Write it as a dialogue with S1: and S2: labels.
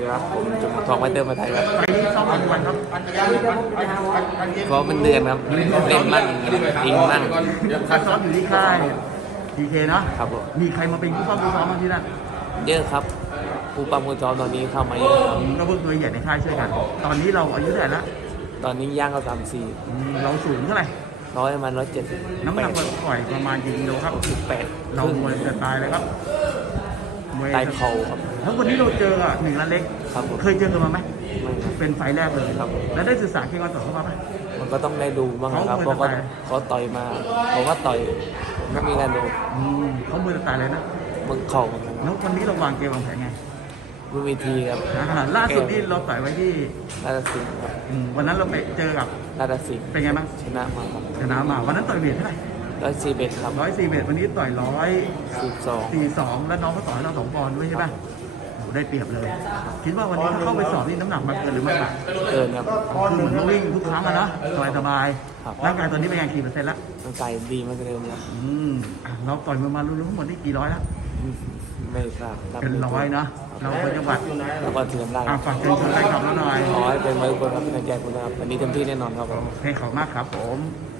S1: ดีครับผมจุมทองไวเตอร์มาไทยครับ
S2: ไฟล์นี้ซ้อมมากี่วันครับ
S1: ก็เป็นเดือนครับเล่นมั่งยิงมั่ง
S2: ถ้าซ้อมอยู่ที่ค่ายดีเคเนาะ
S1: ครับผม
S2: มีใครมาเป็นผู้ซ้อมผู้ซ้อมบ้างที่นั่น
S1: เยอะครับผู้ปั๊มผู้ซ้อมตอนนี้เข้ามาเยอะครับ
S2: ก็เพิ่งตัวใหญ่ในค่ายช่วยกัน ตอนนี้เราอายุเท่าไหร่ละ
S1: ตอนนี้ย่างก็สามสี่
S2: เราสูงเท่าไหร่
S1: ร้อยประมันร้อยเจ็ด
S2: น้ำหนักปล่อยประมาณกี่กิโลครับ
S1: สิบแปด
S2: เรา
S1: ครึ่ง
S2: มวยจะตายเลยครับ มวย
S1: ตายเข่าครับ
S2: แล้ววันนี้เราเจออะหนึ่งล้านเล็ก
S1: ครับผม
S2: เคยเจอกันมาไหม
S1: ไม่ครับ
S2: เป็นไฟล์แรกเลย
S1: ครับ
S2: แล้วได้ศึกษาเก่งวันต่อเข้ามาไหม
S1: มันก็ต้องได้ดูบ้างนะครับ เพ
S2: เขา
S1: ราะ
S2: มวย
S1: เขา
S2: สไตล์
S1: เขาต่อยมาเขาก็ต่อยผมก็มีการดู
S2: อืมเขามือจะตายเลยนะ
S1: มึงเข่า
S2: แล้ววันนี้เราวางเกมวางแผนไง
S1: บนเวทีครับ
S2: อ่าล่าสุดนี่เราต่อยไว้ที่
S1: ราชสิงห์ครับ
S2: อืมวันนั้นเราไปเจอกับ
S1: ราชสิงห์
S2: เป็นไงบ้าง
S1: ชนะมาครับ
S2: ชนะมาวันนั้นต่อยเวทเท่าไหร่
S1: ร้อยสี่เบ็ดครับ
S2: ร้อยสี่เวทวันนี้ต่อยร้อย
S1: สิบสอง
S2: สี่สองแล้วน้องเขาต่อยให้เราสองปอนด์ด้วยใช่ไหมโอ้โหได้เปรียบเลย คิดว่าวันนี้ถ้าเข้าไปสอบนี่น้ำหนักมันเกินหรือไม่หนัก
S1: เกินครับ
S2: คือเหมือนเราวิ่งทุกครั้งอะนะสบายสบายๆ
S1: ครับ
S2: ร่างกายตอนนี้เป็นไงกี่เปอร์เซ็นต์ละ
S1: ร่างกายดีมากเลยครับ
S2: อืมอะเราต่อยมามารวมๆทั้งหมดนี่กี่ร้อยละ
S1: ไม่ทราบบ
S2: เป็นร้อยนะเราเป็นจังหวัด
S1: แล้วก็เทียมได้
S2: อะฝากเชิญชวนแฟนคลับเราหน่อย
S1: ขอให้เป็นไว้คนครับในใจคุณนะครับวันนี้เต็มที่แน่นอนครับผม
S2: ให้เขามากครับผม
S1: ค